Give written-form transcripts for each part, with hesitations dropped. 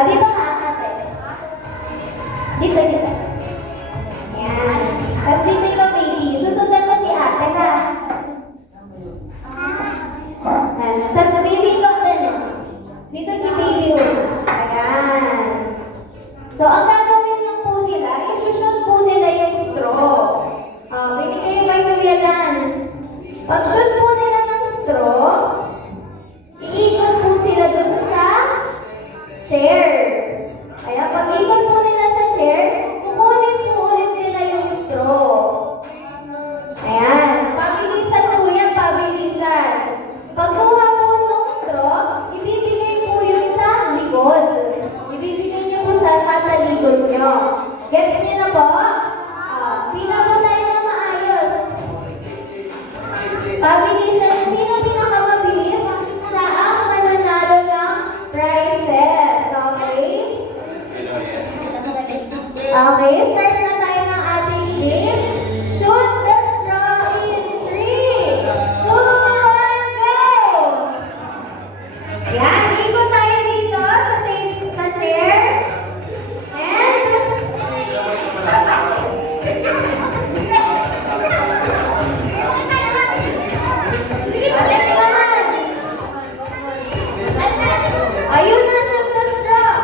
Dito ka, ate. Dito. Yan. Tapos dito ikaw, baby. Susundan mo si ate, ha? Tapos baby ko din, oh. Dito si baby, oh. Ayan. So, ang gagawin lang po nila, isushoot po nila yung straw. Baby kayo by Kuya Lance. Pag-shoot po nila ng straw, iikot po sila dun sa chair. Kaya pag-ikot po nila sa chair, kukunin po ulit nila yung straw. Ayan. Pabilisan po yan, pabilisan. Pagkuha po ng straw, ibibigay po yun sa likod. Ibibigay niyo po sa matalikod niyo. Gets niyo na po? Pila po tayo na maayos. Pabilisan. Sino pinakamabilis? Siya ang mananalo ng prizes. Okay, start na tayo ng ating game. Shoot the straw in 3, 2, 1, go! Yan, ikot tayo dito sa chair. And next one. Ayun na, shoot the straw.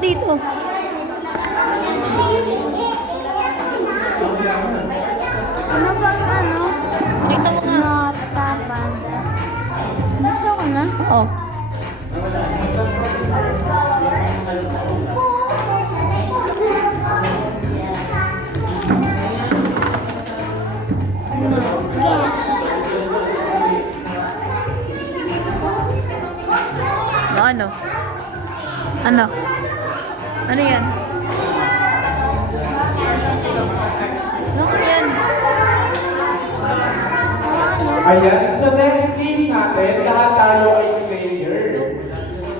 Dito. Ano bang ano? Kita mo nga. Nota banda. Gusto ko na? Oo. Ano? Ano? Ano yan? Ano yan? Ayan, sa next game natin, lahat tayo ay player.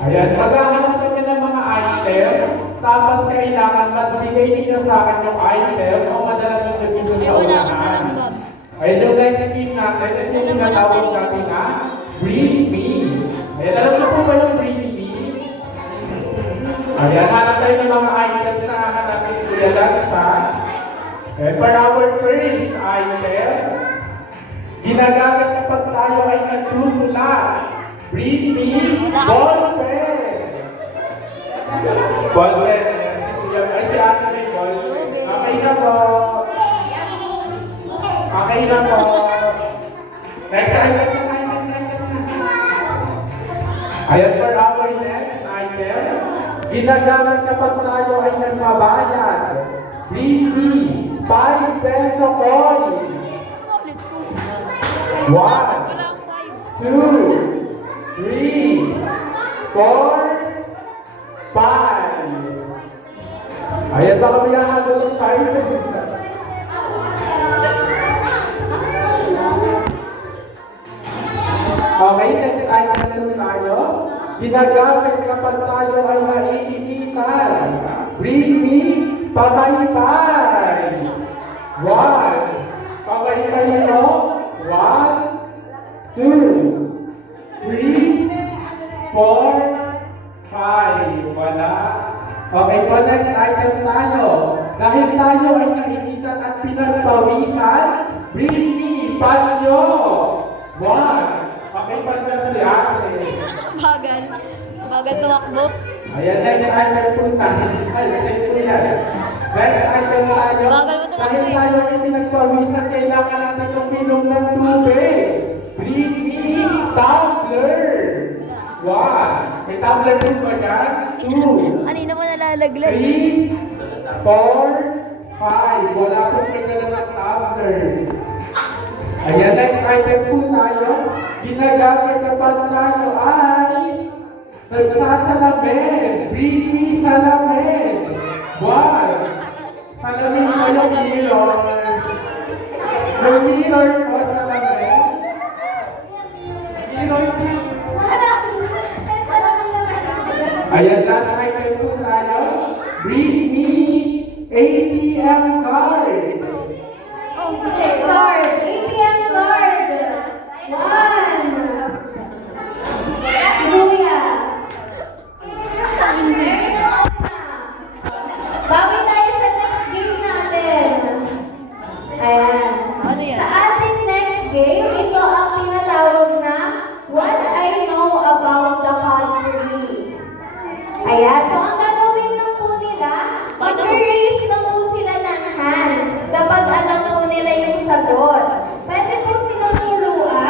Ayan, maghahanap kami ng mga items, tapos kailangan magbigay niyo sa akin yung item o madala niyo dito sa unahan. Ayan, yung next game natin, ito yung tinatawag natin na Breed Me. Ayan, alam niyo po ba yung Breed Me? Ayan, hanap tayo ng mga items na hahanapin ko yan sa. And for our first item, ginagamit kapag tayo ay nagsusulat. Breed Me ball pen. Ball pen. Ay, si Ashley ball. Okay na po. Okay na po. Next item na. Ayan for our next item. Ginagamit kapag tayo ay nagbabayad. Bring me 5 peso coin. Ulit ko. 1, Wala akong 5. 2, 3, 4, 5. Ayan ba kami hahabol ng 5? Okay, next item naman tayo. Ginagamit kapag tayo ay naiinitan. Bring me pamaypay. 1. Pamaypay mo. 1, 2, 3, 4, 5. Wala. Okay po, next item tayo. Dahil tayo ay nainitan at pinagpawisan, bring me panyo. 1. Okay, panyo si ate. Bagal. Bagal tumakbo. Ayan, next item po tayo. Ay, next po yan. Next item tayo. Bagal mo tumakbo Dahil eh. tayo ay pinagpawisan, kailangan natin yung pinom ng tubig. Bring me tumbler. 1. May tumbler po ba yan? 2. Kanina pa nalalaglag. 3, 4, 5. Wala po may ng tumbler. Ayan, next item po tayo. Ginagamit kapag tayo ay nagsasalamin. Bring me salamin. 1. Salamin po yung mirror. Yung mirror po salamin. Mirror po. Ayan, last item po tayo. Bring me ATM card. Card. ATM card. 1. Kuya. Bawi tayo sa next game natin. Ayan. Ano yan? Sa ating next game, ito ang tinatawag na 1